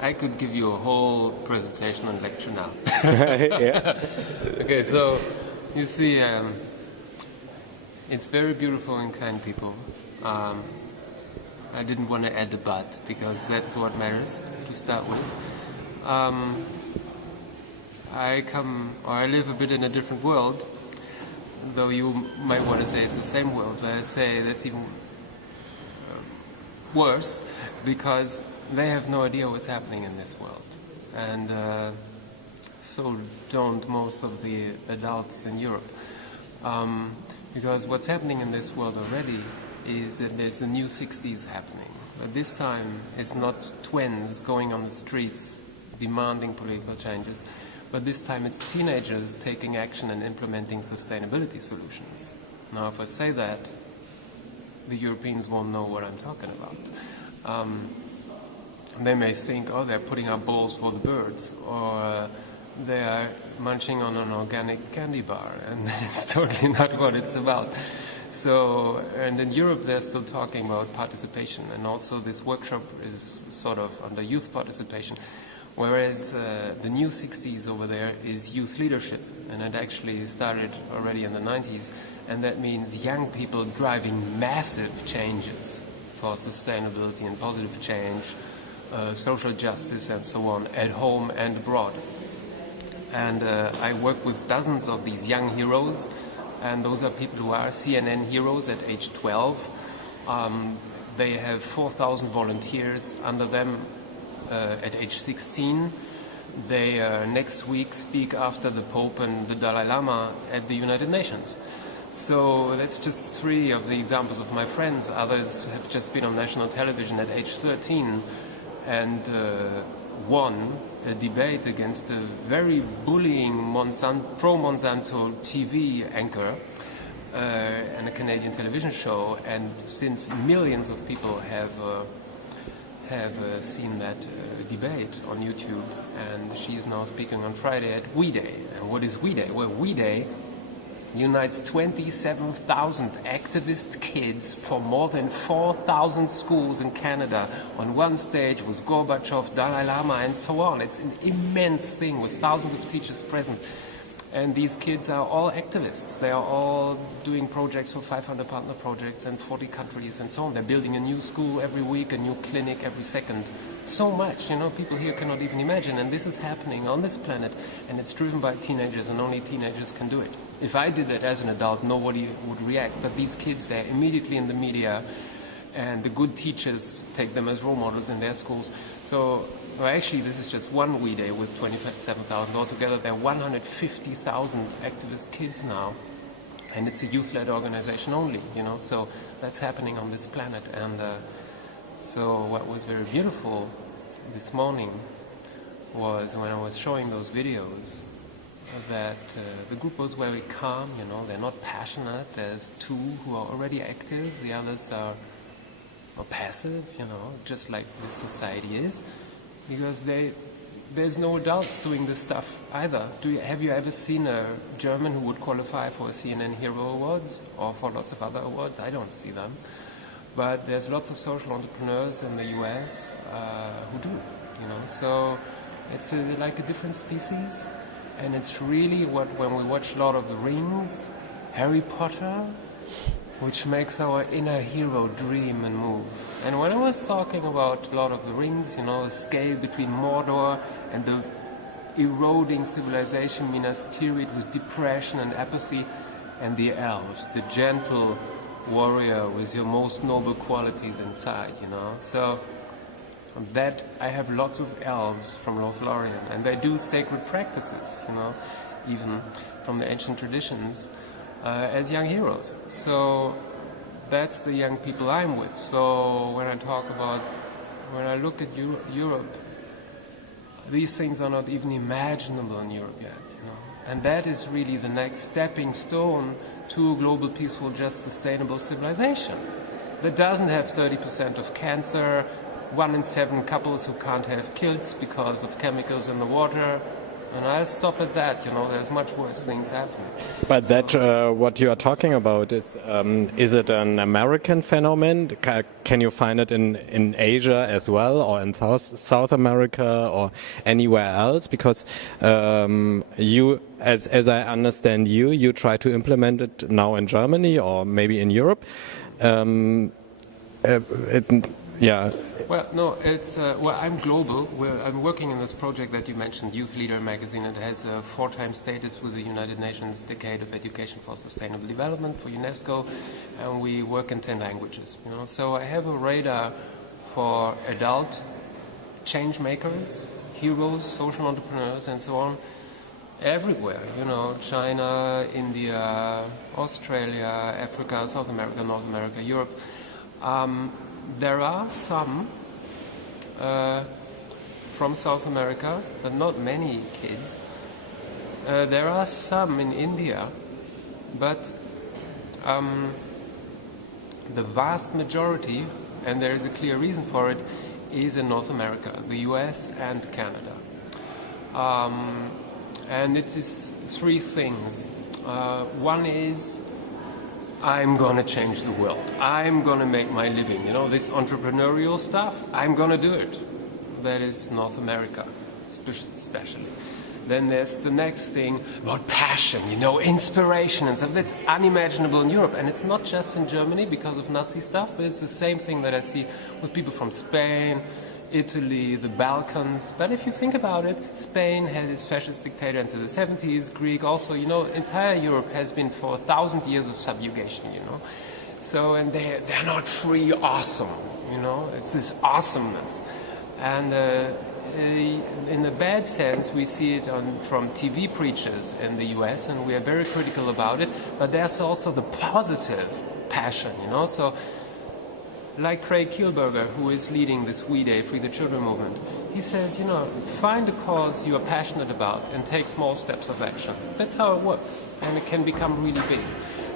I could give you a whole presentation and lecture now. Yeah. Okay, so you see, it's very beautiful and kind people. I didn't want to add the but, because that's what matters to start with. I live a bit in a different world, though you might want to say it's the same world, but I say that's even worse, because they have no idea what's happening in this world. And so don't most of the adults in Europe. Because what's happening in this world already is that there's a new 60s happening. But this time it's not twins going on the streets demanding political changes, but this time it's teenagers taking action and implementing sustainability solutions. Now, if I say that, the Europeans won't know what I'm talking about. They may think, oh, they're putting up bowls for the birds, or they are munching on an organic candy bar, and that's totally not what it's about. So, and in Europe they're still talking about participation, and also this workshop is sort of under youth participation, whereas the new 60s over there is youth leadership, and it actually started already in the 90s, and that means young people driving massive changes for sustainability and positive change, social justice and so on, at home and abroad. And I work with dozens of these young heroes, and those are people who are CNN heroes at age 12. They have 4,000 volunteers under them at age 16. They next week speak after the Pope and the Dalai Lama at the United Nations. So that's just 3 of the examples of my friends. Others have just been on national television at age 13 and won a debate against a very bullying pro-Monsanto TV anchor and a Canadian television show, and since millions of people have seen that debate on YouTube, and she is now speaking on Friday at We Day. And what is We Day? Well, We Day unites 27,000 activist kids from more than 4,000 schools in Canada on one stage with Gorbachev, Dalai Lama, and so on. It's an immense thing with thousands of teachers present. And these kids are all activists. They are all doing projects for 500 partner projects in 40 countries and so on. They're building a new school every week, a new clinic every second. So much, people here cannot even imagine. And this is happening on this planet, and it's driven by teenagers, and only teenagers can do it. If I did it as an adult, nobody would react. But these kids, they're immediately in the media, and the good teachers take them as role models in their schools. So, well, actually, this is just one We Day with 27,000. Altogether, there are 150,000 activist kids now, and it's a youth-led organization only, So that's happening on this planet. And so what was very beautiful this morning was when I was showing those videos that the group was very calm, they're not passionate. There's 2 who are already active, the others are passive, just like this society is. Because there's no adults doing this stuff either. Have you ever seen a German who would qualify for a CNN Hero Awards or for lots of other awards? I don't see them. But there's lots of social entrepreneurs in the US who do, So it's like a different species. And it's really when we watch Lord of the Rings, Harry Potter, which makes our inner hero dream and move. And when I was talking about Lord of the Rings, a scale between Mordor and the eroding civilization Minas Tirith with depression and apathy, and the elves, the gentle warrior with your most noble qualities inside, So that I have lots of elves from Lothlorien, and they do sacred practices, even from the ancient traditions. As young heroes. So that's the young people I'm with. So when I look at Europe, these things are not even imaginable in Europe yet, And that is really the next stepping stone to a global, peaceful, just, sustainable civilization that doesn't have 30% of cancer, 1 in 7 couples who can't have kids because of chemicals in the water, And I'll stop at that, you know, there's much worse things happening. But that, what you are talking about, is it an American phenomenon? Can you find it in Asia as well, or in South America, or anywhere else? Because you, as I understand you try to implement it now in Germany, or maybe in Europe. Yeah. Well, no, it's well, I'm global. I'm working in this project that you mentioned, Youth Leader magazine. It has a 4-time status with the United Nations Decade of Education for Sustainable Development for UNESCO, and we work in 10 languages. You know, so I have a radar for adult change makers, heroes, social entrepreneurs, and so on, everywhere. You know, China, India, Australia, Africa, South America, North America, Europe. There are some from South America, but not many kids. There are some in India, but the vast majority, and there is a clear reason for it, is in North America, the US and Canada. And it is 3 things. One is, I'm gonna change the world. I'm gonna make my living. You know, this entrepreneurial stuff, I'm gonna do it. That is North America, especially. Then there's the next thing about passion, you know, inspiration and stuff. That's unimaginable in Europe. And it's not just in Germany because of Nazi stuff, but it's the same thing that I see with people from Spain, Italy, the Balkans. But if you think about it, Spain had its fascist dictator into the 70s, Greek also, you know, entire Europe has been for 1,000 years of subjugation, you know. So, and they're not free awesome, you know, it's this awesomeness. And in the bad sense, we see it from TV preachers in the US, and we are very critical about it, but there's also the positive passion, you know. So, like Craig Kielburger, who is leading this We Day, Free the Children movement, he says, you know, find a cause you are passionate about and take small steps of action. That's how it works, and it can become really big.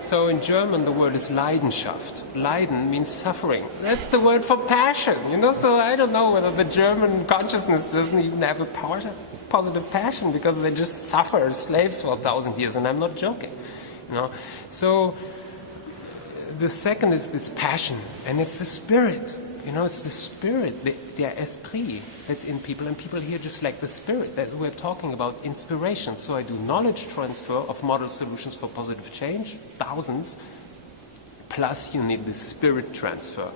So in German, the word is Leidenschaft. Leiden means suffering. That's the word for passion, you know, so I don't know whether the German consciousness doesn't even have a positive passion, because they just suffer as slaves for 1,000 years, and I'm not joking, you know. So the second is this passion, and it's the spirit. You know, it's the spirit, the esprit that's in people, and people here just lack the spirit that we're talking about, inspiration. So I do knowledge transfer of model solutions for positive change, thousands, plus you need the spirit transfer.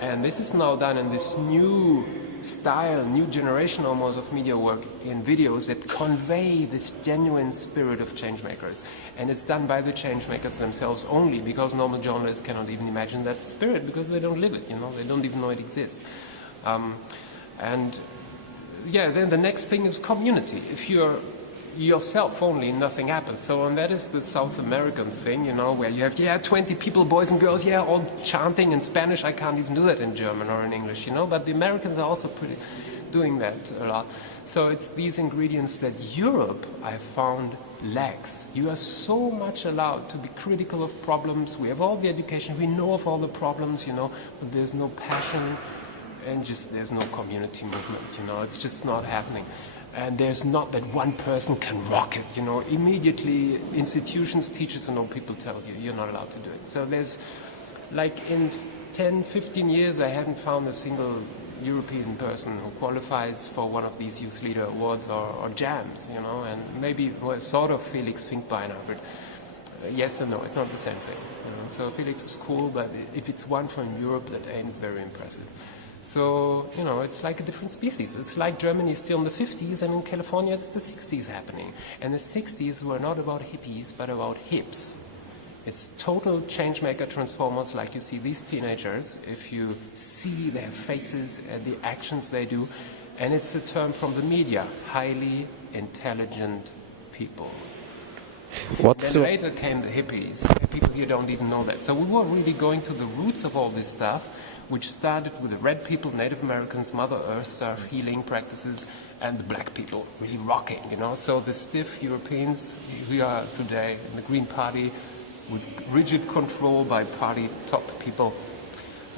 And this is now done in this new style, new generation almost of media work in videos that convey this genuine spirit of change makers. And it's done by the change makers themselves only, because normal journalists cannot even imagine that spirit, because they don't live it, you know, they don't even know it exists. And yeah, then the next thing is community. If you're yourself only, nothing happens. So, and that is the South American thing, you know, where you have 20 people, boys and girls, all chanting in Spanish. I can't even do that in German or in English, you know, but the Americans are also doing that a lot. So it's these ingredients that Europe, I found, lacks. You are so much allowed to be critical of problems. We have all the education, we know of all the problems, you know, but there's no passion, and just there's no community movement, you know, it's just not happening. And there's not that one person can rock it, you know, immediately institutions, teachers and all people tell you, you're not allowed to do it. So there's, like in 10, 15 years, I haven't found a single European person who qualifies for one of these Youth Leader Awards or jams, you know, and maybe sort of Felix Finkbeiner, but yes and no, it's not the same thing. You know? So Felix is cool, but if it's one from Europe, that ain't very impressive. So, you know, it's like a different species. It's like Germany is still in the 50s, and in California it's the 60s happening. And the 60s were not about hippies, but about hips. It's total change maker transformers, like you see these teenagers, if you see their faces and the actions they do. And it's a term from the media, highly intelligent people. Then later came the hippies. People here don't even know that. So we were really going to the roots of all this stuff, which started with the red people, Native Americans, Mother Earth stuff, healing practices, and the black people really rocking, you know. So the stiff Europeans who are today in the Green Party with rigid control by party top people,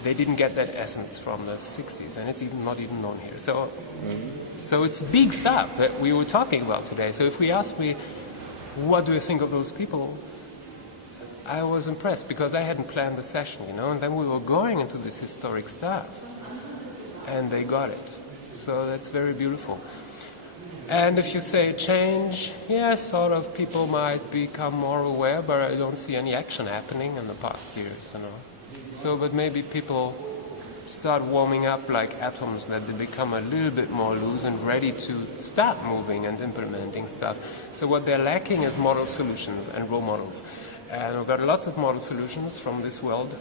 they didn't get that essence from the 60s, and it's even not even known here. So So it's big stuff that we were talking about today. So if we ask me, what do you think of those people? I was impressed because I hadn't planned the session, you know, and then we were going into this historic stuff, and they got it. So that's very beautiful. And if you say change, yeah, sort of, people might become more aware, but I don't see any action happening in the past years, you know. So, but maybe people start warming up like atoms, that they become a little bit more loose and ready to start moving and implementing stuff. So what they're lacking is model solutions and role models. And we've got lots of model solutions from this world,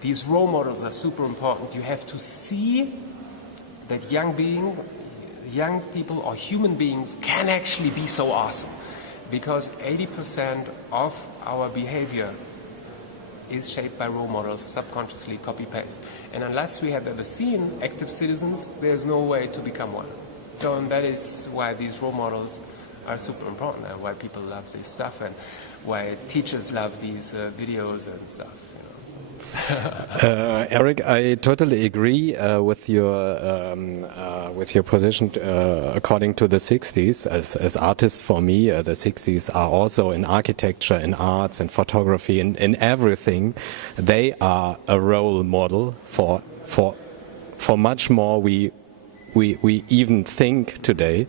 these role models are super important. You have to see that young people or human beings can actually be so awesome, because 80% of our behavior is shaped by role models, subconsciously copy-paste. And unless we have ever seen active citizens, there's no way to become one. So, and that is why these role models are super important, and why people love this stuff, and why teachers love these videos and stuff. Eric, I totally agree with your position according to the 60s. As artists, for me, the 60s are also in architecture, in arts, and photography, in everything. They are a role model for much more we even think today.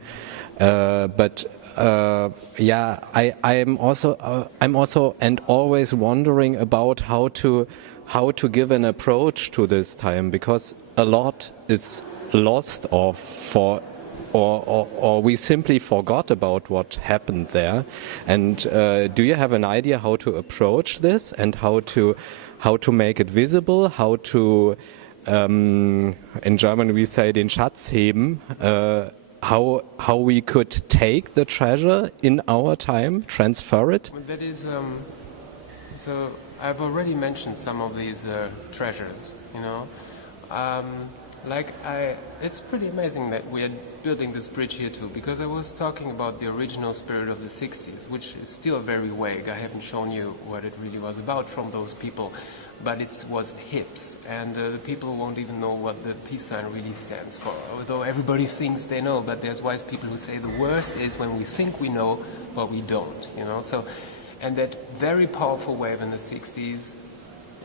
Yeah, I'm also and always wondering about how to give an approach to this time, because a lot is lost or we simply forgot about what happened there. And do you have an idea how to approach this, and how to make it visible, how to in German we say den Schatz heben, how we could take the treasure in our time, transfer it? Well, that is so I've already mentioned some of these treasures, you know. It's pretty amazing that we're building this bridge here too, because I was talking about the original spirit of the 60s, which is still very vague. I haven't shown you what it really was about from those people, but it was hips, and the people won't even know what the peace sign really stands for, although everybody thinks they know, but there's wise people who say the worst is when we think we know, but we don't, you know. So, and that very powerful wave in the 60s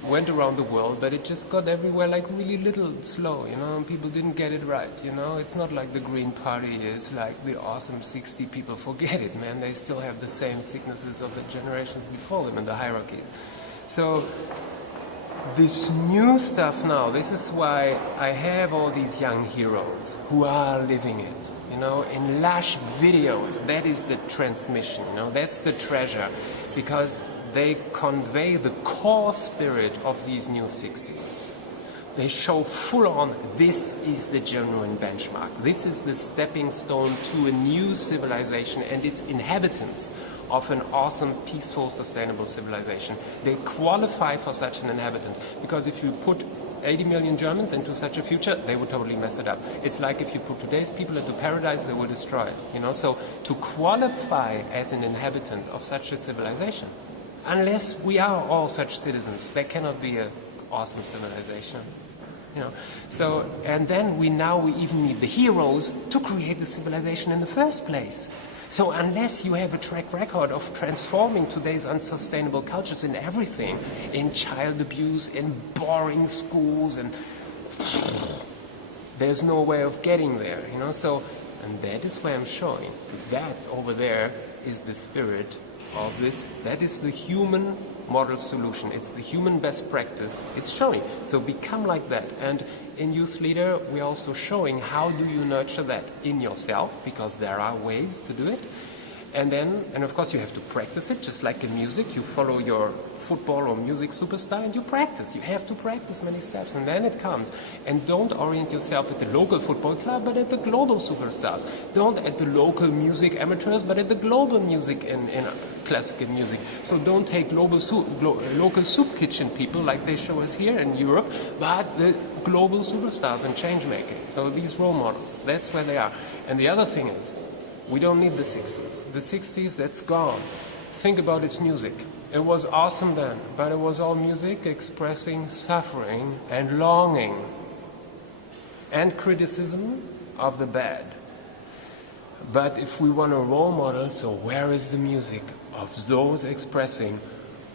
went around the world, but it just got everywhere like really little slow, you know, and people didn't get it right, you know. It's not like the Green Party is like the awesome 60 people. Forget it, man. They still have the same sicknesses of the generations before them in the hierarchies. So this new stuff now, this is why I have all these young heroes who are living it, you know, in lush videos. That is the transmission, you know, that's the treasure, because they convey the core spirit of these new 60s. They show full on, this is the genuine benchmark. This is the stepping stone to a new civilization and its inhabitants of an awesome, peaceful, sustainable civilization. They qualify for such an inhabitant, because if you put 80 million Germans into such a future, they would totally mess it up. It's like if you put today's people into paradise, they will destroy it, you know. So to qualify as an inhabitant of such a civilization, unless we are all such citizens, there cannot be an awesome civilization, you know. So, and then we even need the heroes to create the civilization in the first place. So unless you have a track record of transforming today's unsustainable cultures in everything, in child abuse, in boring schools, and there's no way of getting there, you know. So, and that is why I'm showing that over there is the spirit of this. That is the human model solution. It's the human best practice. It's showing. So become like that. And in Youth Leader, we're also showing how do you nurture that in yourself, because there are ways to do it. And then, and of course you have to practice it, just like in music. You follow your football or music superstar and you practice. You have to practice many steps, and then it comes. And don't orient yourself at the local football club, but at the global superstars. Don't at the local music amateurs, but at the global music in classical music. So don't take local soup kitchen people like they show us here in Europe, but the global superstars in change making. So these role models, that's where they are. And the other thing is, we don't need the 60s. The 60s, that's gone. Think about its music. It was awesome then, but it was all music expressing suffering and longing. and criticism of the bad. But if we want a role model, so where is the music of those expressing,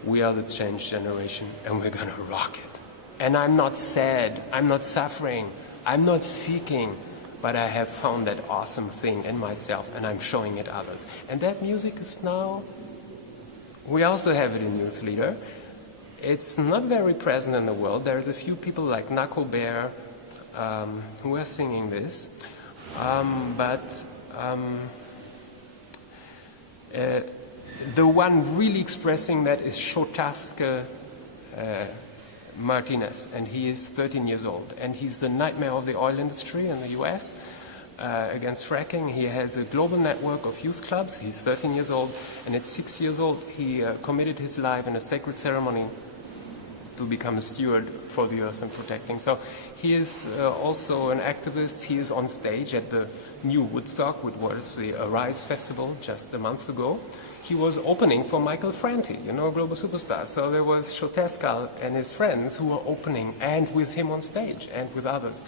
we are the change generation and we're gonna rock it. And I'm not sad, I'm not suffering, I'm not seeking, but I have found that awesome thing in myself and I'm showing it others. And that music is now, we also have it in Youth Leader. It's not very present in the world. There's a few people like Nako Bear who are singing this, the one really expressing that is Shotaske Martinez, and he is 13 years old, and he's the nightmare of the oil industry in the US against fracking. He has a global network of youth clubs. He's 13 years old, and at 6 years old he committed his life in a sacred ceremony to become a steward for the earth and protecting. So he is also an activist. He is on stage at the new Woodstock, which was the Arise Festival just a month ago. He was opening for Michael Franti, you know, global superstar. So there was Shoteskal and his friends who were opening, and with him on stage, and with others.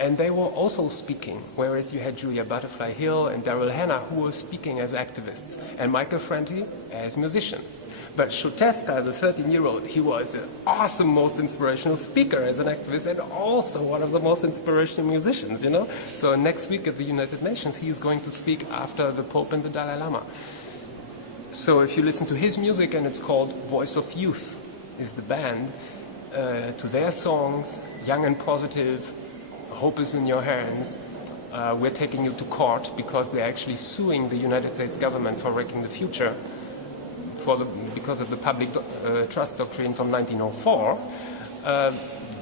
And they were also speaking, whereas you had Julia Butterfly Hill and Daryl Hannah, who were speaking as activists, and Michael Franti as musician. But Shoteska, the 13-year-old, he was an awesome, most inspirational speaker as an activist, and also one of the most inspirational musicians, you know. So next week at the United Nations, he is going to speak after the Pope and the Dalai Lama. So if you listen to his music, and it's called Voice of Youth, is the band, to their songs, young and positive, hope is in your hands, we're taking you to court because they're actually suing the United States government for wrecking the future because of the public trust doctrine from 1904.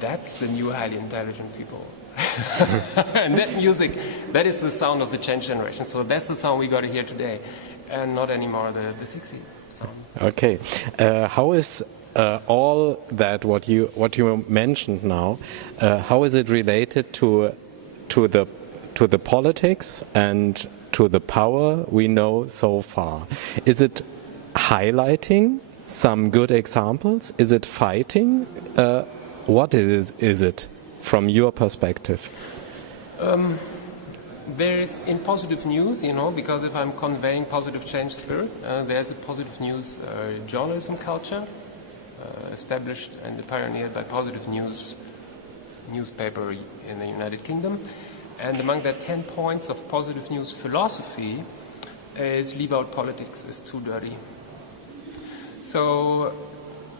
That's the new highly intelligent people. And that music, that is the sound of the change generation. So that's the sound we got to hear today, and not anymore the 60s sound. Okay. How is all that what you mentioned now? How is it related to the politics and to the power we know so far? Is it highlighting some good examples? Is it fighting? What is it from your perspective? There is in positive news, you know, because if I'm conveying positive change spirit, there's a positive news journalism culture established and pioneered by Positive News newspaper in the United Kingdom. And among the 10 points of positive news philosophy is leave out politics is too dirty. So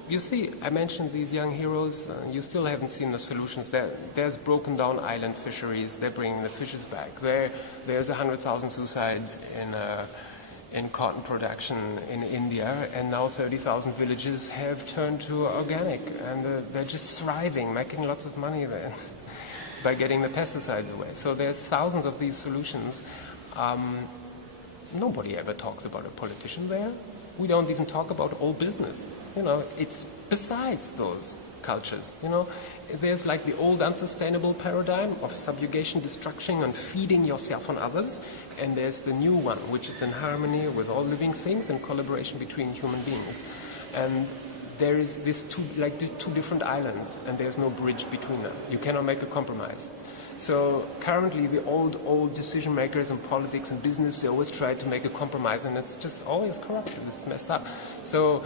you see, I mentioned these young heroes. You still haven't seen the solutions. There's broken down island fisheries. They're bringing the fishes back. There's 100,000 suicides in cotton production in India, and now 30,000 villages have turned to organic, and they're just thriving, making lots of money there by getting the pesticides away. So there's thousands of these solutions. Nobody ever talks about a politician there. We don't even talk about old business. You know, it's besides those cultures. You know, there's like the old unsustainable paradigm of subjugation, destruction, and feeding yourself on others. And there's the new one, which is in harmony with all living things and collaboration between human beings. And there is this two different islands, and there's no bridge between them. You cannot make a compromise. So currently the old decision makers in politics and business, they always try to make a compromise, and it's just always corrupted, it's messed up. So,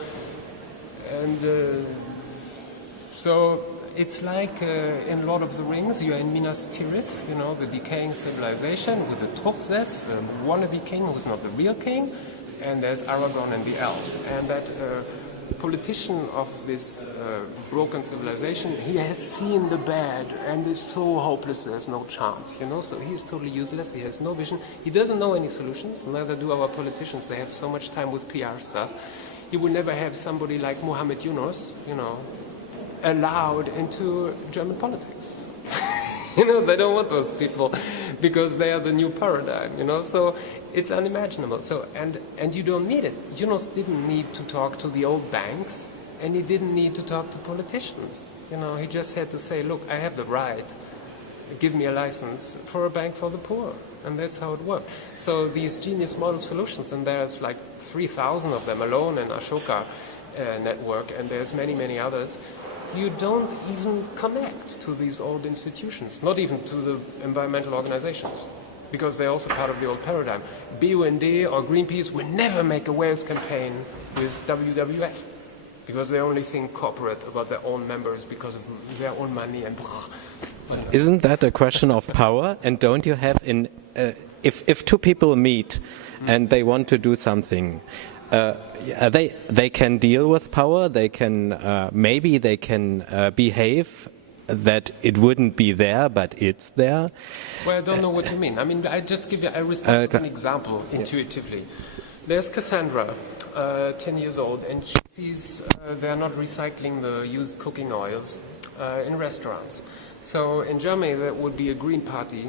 so it's like in Lord of the Rings, you're in Minas Tirith, you know, the decaying civilization with a Truxes, the wannabe king who's not the real king, and there's Aragorn and the elves. And that politician of this broken civilization, he has seen the bad and is so hopeless there's no chance, you know, so he's totally useless, he has no vision, he doesn't know any solutions, neither do our politicians, they have so much time with PR stuff. You would never have somebody like Muhammad Yunus, you know, allowed into German politics. You know, they don't want those people because they are the new paradigm, you know, so it's unimaginable. So, and you don't need it. Yunus didn't need to talk to the old banks, and he didn't need to talk to politicians. You know, he just had to say, look, I have the right, give me a license for a bank for the poor. And that's how it worked. So these genius model solutions, and there's like 3,000 of them alone in Ashoka network, and there's many, many others. you don't even connect to these old institutions, not even to the environmental organizations, because they're also part of the old paradigm. BUND or Greenpeace will never make a whales campaign with WWF, because they only think corporate about their own members because of their own money and Isn't that a question of power? And don't you have if two people meet and they want to do something, they can deal with power. They can maybe they can behave that it wouldn't be there, but it's there. Well, I don't know what you mean. I mean, I respond to an example intuitively. There's Cassandra, 10 years old, and she sees they're not recycling the used cooking oils in restaurants. So in Germany, that would be a Green Party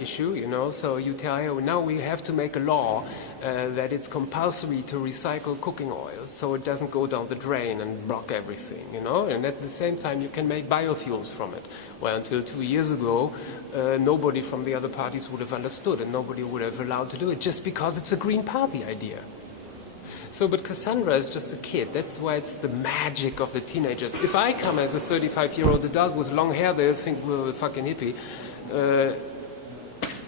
issue, you know. So you tell her, now we have to make a law that it's compulsory to recycle cooking oils so it doesn't go down the drain and block everything, you know. And at the same time, you can make biofuels from it. Well, until 2 years ago, nobody from the other parties would have understood, and nobody would have allowed to do it just because it's a Green Party idea. So, but Cassandra is just a kid. That's why it's the magic of the teenagers. If I come as a 35-year-old adult with long hair, they'll think we're a fucking hippie.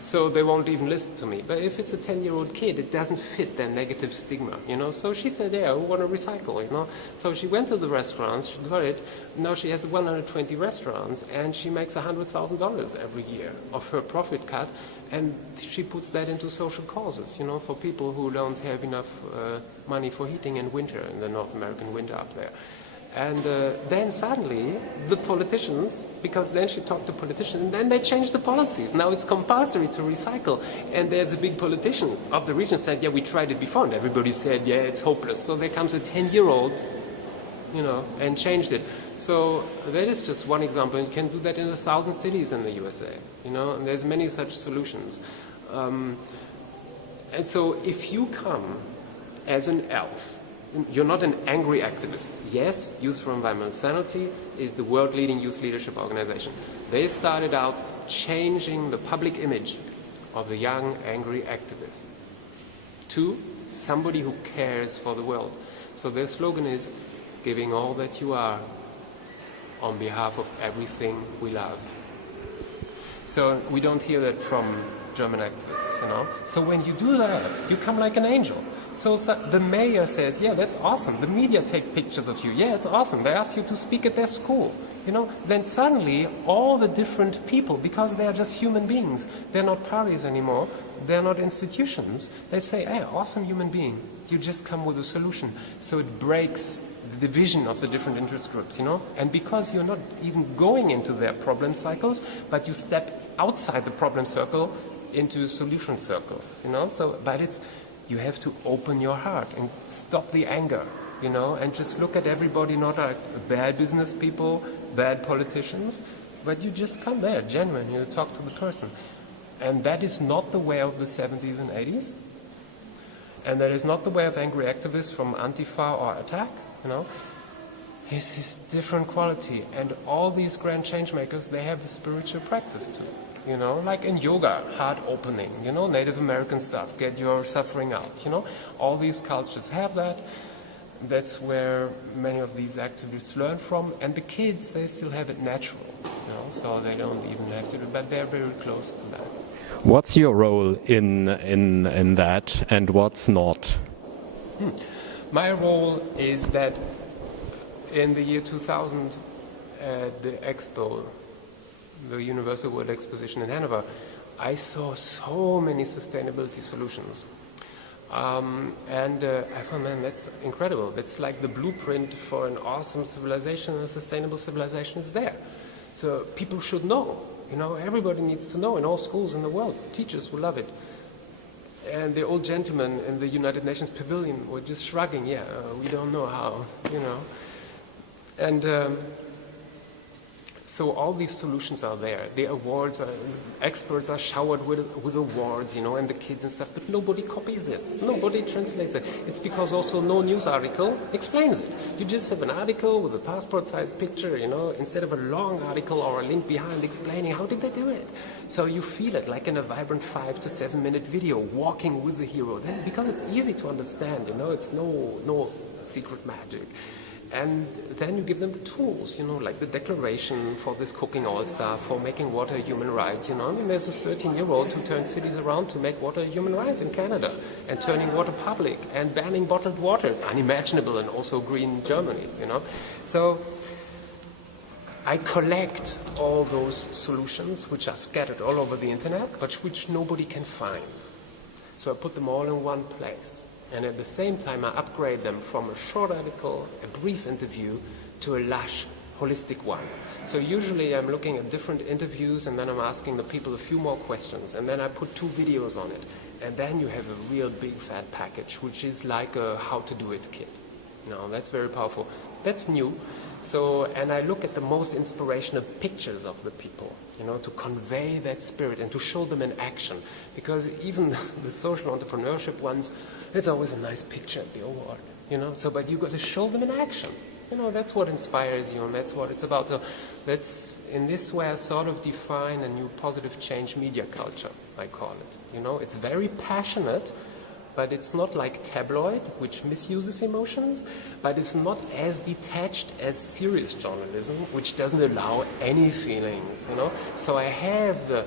So they won't even listen to me. But if it's a 10-year-old kid, it doesn't fit their negative stigma, you know. So she said, yeah, we want to recycle, you know. So she went to the restaurants, she got it. Now she has 120 restaurants, and she makes $100,000 every year of her profit cut. And she puts that into social causes, you know, for people who don't have enough money for heating in winter, in the North American winter up there. And then suddenly, the politicians, because then she talked to politicians, and then they changed the policies. Now it's compulsory to recycle. And there's a big politician of the region said, yeah, we tried it before. And everybody said, yeah, it's hopeless. So there comes a 10-year-old, you know, and changed it. So that is just one example. You can do that in 1,000 cities in the USA, you know, and there's many such solutions. And so if you come as an elf, you're not an angry activist. Yes, Youth for Environmental Sanity is the world-leading youth leadership organization. They started out changing the public image of the young, angry activist to somebody who cares for the world. So their slogan is, giving all that you are on behalf of everything we love. So we don't hear that from German activists, you know. So when you do that, you come like an angel. So the mayor says, yeah, that's awesome. The media take pictures of you. Yeah, it's awesome. They ask you to speak at their school. You know, then suddenly all the different people, because they are just human beings, they're not parties anymore, they're not institutions, they say, hey, awesome human being, you just come with a solution. So it breaks the division of the different interest groups, you know, and because you're not even going into their problem cycles, but you step outside the problem circle into a solution circle, you know, so, but it's, you have to open your heart and stop the anger, you know, and just look at everybody not like bad business people, bad politicians, but you just come there, genuine, you talk to the person. And that is not the way of the 70s and 80s. And that is not the way of angry activists from Antifa or Attack, you know. It's this different quality. And all these grand change makers, they have a spiritual practice too. You know, like in yoga, heart opening, you know, Native American stuff, get your suffering out, you know. All these cultures have that. That's where many of these activists learn from. And the kids, they still have it natural, you know, so they don't even have to do it, but they're very close to that. What's your role in that, and what's not? My role is that in the year 2000, at the Expo, the Universal World Exposition in Hanover, I saw so many sustainability solutions. And I thought, man, that's incredible. That's like the blueprint for an awesome civilization, and a sustainable civilization is there. So people should know. You know, everybody needs to know in all schools in the world. Teachers will love it. And the old gentlemen in the United Nations Pavilion were just shrugging, yeah, we don't know how, you know. And so all these solutions are there. The awards, experts are showered with awards, you know, and the kids and stuff, but nobody copies it. Nobody translates it. It's because also no news article explains it. You just have an article with a passport-sized picture, you know, instead of a long article or a link behind explaining how did they do it. So you feel it like in a vibrant 5 to 7 minute video, walking with the hero. Then because it's easy to understand, you know, it's no secret magic. And then you give them the tools, like the declaration for this cooking oil stuff, for making water a human right, I mean, there's a 13-year-old who turned cities around to make water a human right in Canada, and turning water public, and banning bottled water. It's unimaginable, and also green Germany, So I collect all those solutions, which are scattered all over the internet, but which nobody can find. So I put them all in one place. And at the same time, I upgrade them from a short article, a brief interview, to a lush, holistic one. So usually I'm looking at different interviews, and then I'm asking the people a few more questions, and then I put 2 videos on it. And then you have a real big fat package, which is like a how-to-do-it kit. That's very powerful. That's new. So, and I look at the most inspirational pictures of the people, to convey that spirit and to show them in action. Because even the social entrepreneurship ones, it's always a nice picture at the award, So, but you got to show them in action. That's what inspires you, and that's what it's about. So that's, in this way, I sort of define a new positive change media culture, I call it. It's very passionate, but it's not like tabloid, which misuses emotions, but it's not as detached as serious journalism, which doesn't allow any feelings, So I have the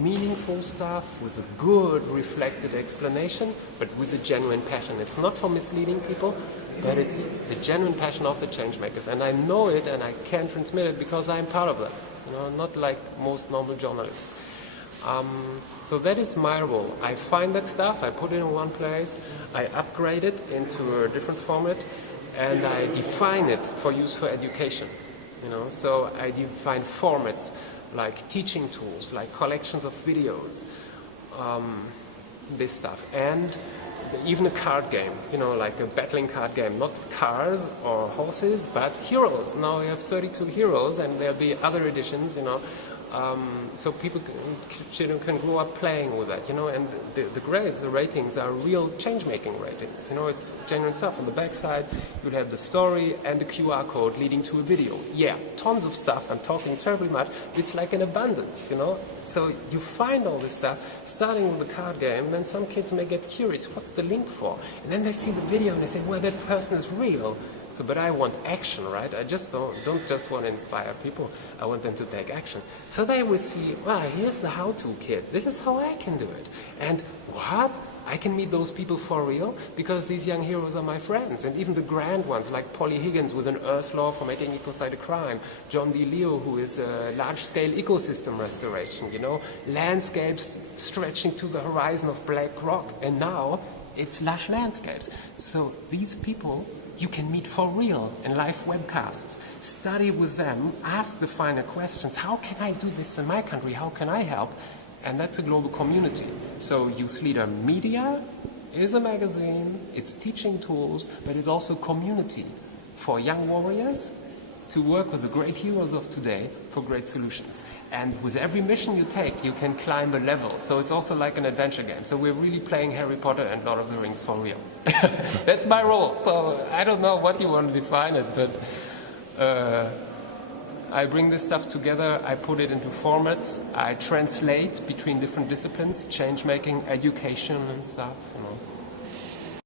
meaningful stuff with a good reflected explanation, but with a genuine passion. It's not for misleading people, but it's the genuine passion of the change makers. And I know it, and I can transmit it because I'm part of that, not like most normal journalists. So that is my role. I find that stuff, I put it in one place, I upgrade it into a different format, and I define it for use for education. So I define formats like teaching tools, like collections of videos, this stuff, and even a card game, like a battling card game, not cars or horses, but heroes. Now we have 32 heroes, and there'll be other editions, so children can grow up playing with that, and the grades, the ratings are real change-making ratings. It's genuine stuff. On the backside, you'll have the story and the QR code leading to a video. Yeah, tons of stuff. I'm talking terribly much. It's like an abundance, So you find all this stuff, starting with the card game, then some kids may get curious, what's the link for? And then they see the video and they say, well, that person is real. So, but I want action, right? I just don't just want to inspire people. I want them to take action. So they will see, wow, here's the how-to kit. This is how I can do it. And what? I can meet those people for real because these young heroes are my friends. And even the grand ones like Polly Higgins with an Earth Law for making ecocide a crime. John D. Leo, who is a large-scale ecosystem restoration, landscapes stretching to the horizon of black rock. And now it's lush landscapes. So these people you can meet for real in live webcasts. Study with them, ask the finer questions. How can I do this in my country? How can I help? And that's a global community. So Youth Leader Media is a magazine, it's teaching tools, but it's also community for young warriors to work with the great heroes of today for great solutions. And with every mission you take, you can climb a level. So it's also like an adventure game. So we're really playing Harry Potter and Lord of the Rings for real. That's my role. So I don't know what you want to define it, but I bring this stuff together, I put it into formats, I translate between different disciplines, change-making, education and stuff.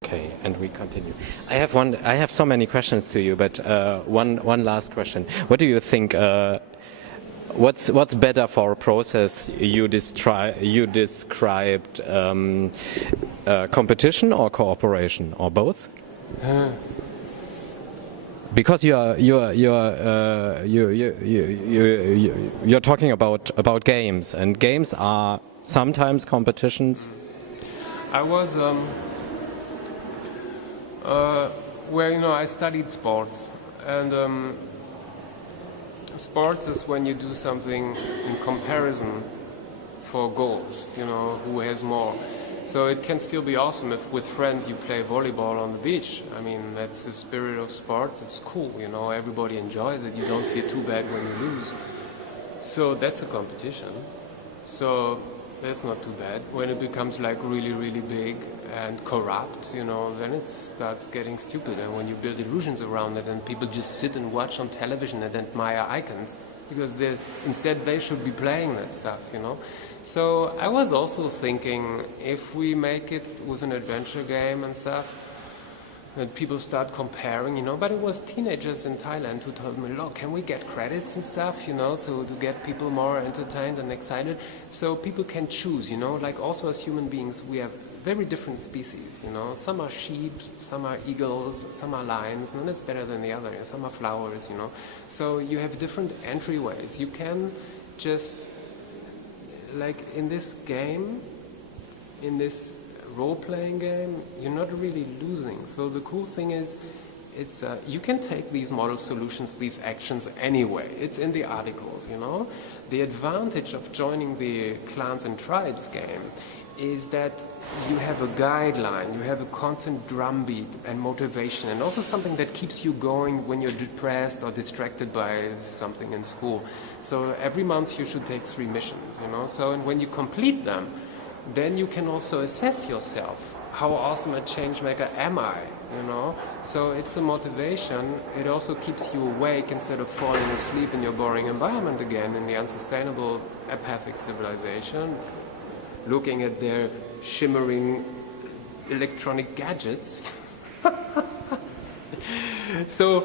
Okay, and we continue. I have so many questions to you, but one last question. What do you think? What's better for a process? You described competition or cooperation, or both? Because you're talking about games, and games are sometimes competitions. I was where I studied sports, and sports is when you do something in comparison for goals. Who has more. So it can still be awesome if with friends you play volleyball on the beach. I mean, that's the spirit of sports. It's cool, everybody enjoys it. You don't feel too bad when you lose. So that's a competition. So that's not too bad. When it becomes like really, really big and corrupt, then it starts getting stupid. And when you build illusions around it and people just sit and watch on television and admire icons, because instead they should be playing that stuff, So I was also thinking, if we make it with an adventure game and stuff, And people start comparing, you know, but it was teenagers in Thailand who told me, look, can we get credits and stuff, you know, so to get people more entertained and excited. So people can choose, you know, like also as human beings, we have very different species, you know. Some are sheep, some are eagles, some are lions, none is better than the other. You know? Some are flowers, you know. So you have different entryways. You can just, like in this game, in this role-playing game, you're not really losing. So the cool thing is, it's you can take these model solutions, these actions anyway. It's in the articles, you know. The advantage of joining the clans and tribes game is that you have a guideline, you have a constant drumbeat and motivation, and also something that keeps you going when you're depressed or distracted by something in school. So every month you should take 3 missions, you know. So and when you complete them, then you can also assess yourself. How awesome a change maker am I, you know? So it's the motivation. It also keeps you awake instead of falling asleep in your boring environment again, in the unsustainable apathic civilization, looking at their shimmering electronic gadgets. So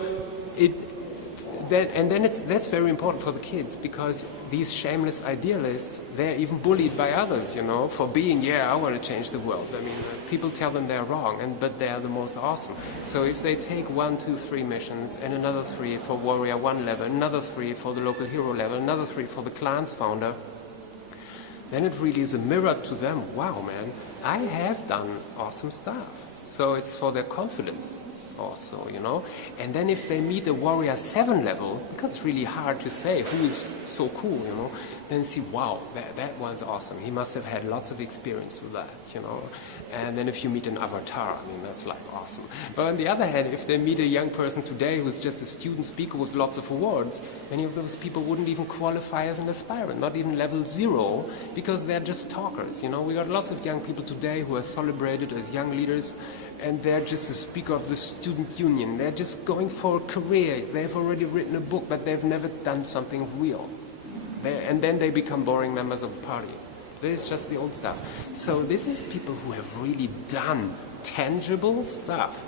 that's very important for the kids, because these shameless idealists, they're even bullied by others, you know, for being, I want to change the world. I mean, people tell them they're wrong, but they're the most awesome. So if they take 1, 2, 3 missions, and another 3 for Warrior 1 level, another 3 for the local hero level, another 3 for the clan's founder, then it really is a mirror to them. Wow, man, I have done awesome stuff. So it's for their confidence also, you know. And then if they meet a Warrior 7 level, because it's really hard to say who is so cool, you know, then see, wow, that one's awesome. He must have had lots of experience with that, you know. And then if you meet an avatar, I mean, that's like awesome. But on the other hand, if they meet a young person today who's just a student speaker with lots of awards, many of those people wouldn't even qualify as an aspirant, not even level 0, because they're just talkers, you know. We got lots of young people today who are celebrated as young leaders, and they're just a speaker of the student union. They're just going for a career. They've already written a book, but they've never done something real. And then they become boring members of the party. This is just the old stuff. So this is people who have really done tangible stuff.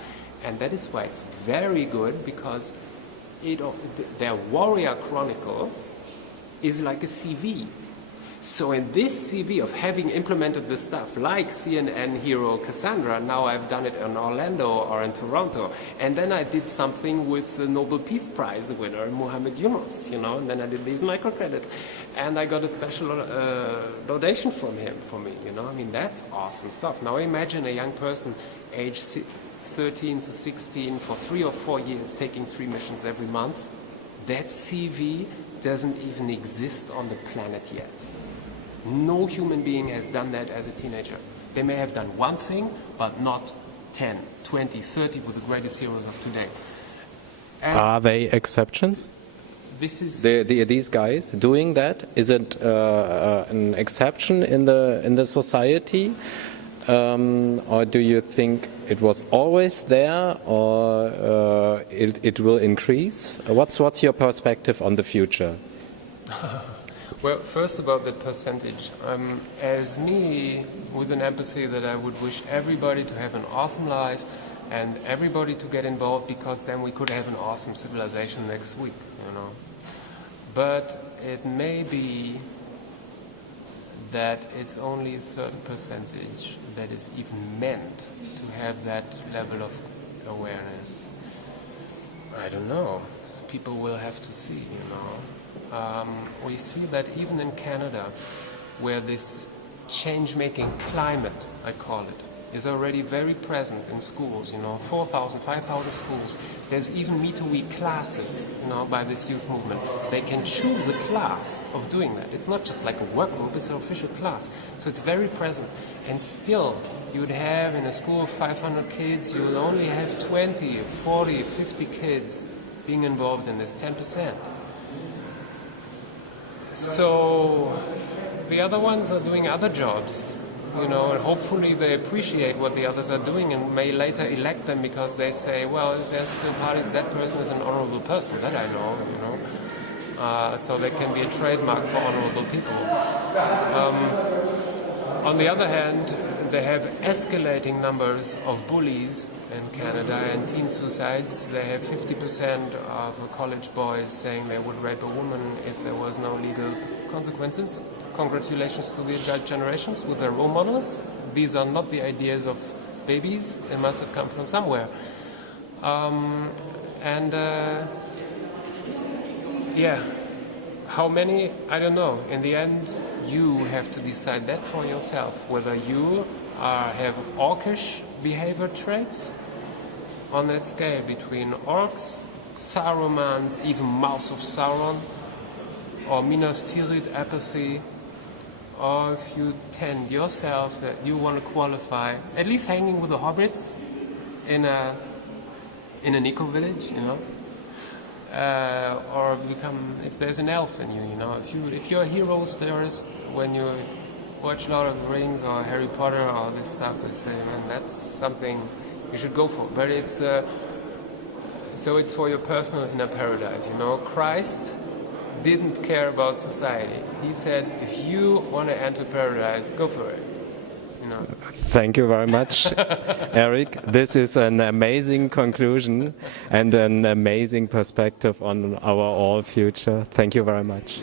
And that is why it's very good, because their Warrior Chronicle is like a CV. So in this CV of having implemented the stuff, like CNN hero Cassandra, now I've done it in Orlando or in Toronto, and then I did something with the Nobel Peace Prize winner, Muhammad Yunus, you know, and then I did these microcredits, and I got a special donation from him for me, you know. I mean, that's awesome stuff. Now imagine a young person, age 13 to 16, for 3 or 4 years, taking 3 missions every month. That CV doesn't even exist on the planet yet. No human being has done that as a teenager. They may have done one thing, but not 10, 20, 30 with the greatest heroes of today. And are they exceptions? This is these guys doing that? Is it an exception in the society, or do you think it was always there, or it will increase? What's your perspective on the future? Well, first about the percentage. As me, with an empathy that I would wish everybody to have an awesome life and everybody to get involved, because then we could have an awesome civilization next week, you know. But it may be that it's only a certain percentage that is even meant to have that level of awareness. I don't know. People will have to see, you know. We see that even in Canada, where this change-making climate, I call it, is already very present in schools, you know, 4,000, 5,000 schools. There's even Me Too Week classes, you know, by this youth movement. They can choose a class of doing that. It's not just like a work group, it's an official class. So it's very present. And still, you would have in a school of 500 kids, you will only have 20, 40, 50 kids being involved in this, 10%. So the other ones are doing other jobs, you know, and hopefully they appreciate what the others are doing and may later elect them because they say, well, if there's still parties, that person is an honorable person, that I know, you know. So they can be a trademark for honorable people. On the other hand, they have escalating numbers of bullies in Canada and teen suicides. They have 50% of college boys saying they would rape a woman if there was no legal consequences. Congratulations to the adult generations with their role models. These are not the ideas of babies. It must have come from somewhere. Yeah, how many? I don't know. In the end, you have to decide that for yourself, whether you have orcish behavior traits on that scale between orcs, Sarumans, even Mouths of Sauron, or Minas Tirith apathy, or if you tend yourself that you want to qualify, at least hanging with the hobbits in an eco-village, you know, or become, if there's an elf in you, you know, if you're a hero stories, when you watch Lord of the Rings or Harry Potter or all this stuff, man, that's something you should go for. But it's so it's for your personal inner paradise, you know. Christ didn't care about society. He said, if you want to enter paradise, go for it. You know. Thank you very much, Eric. This is an amazing conclusion and an amazing perspective on our all future. Thank you very much.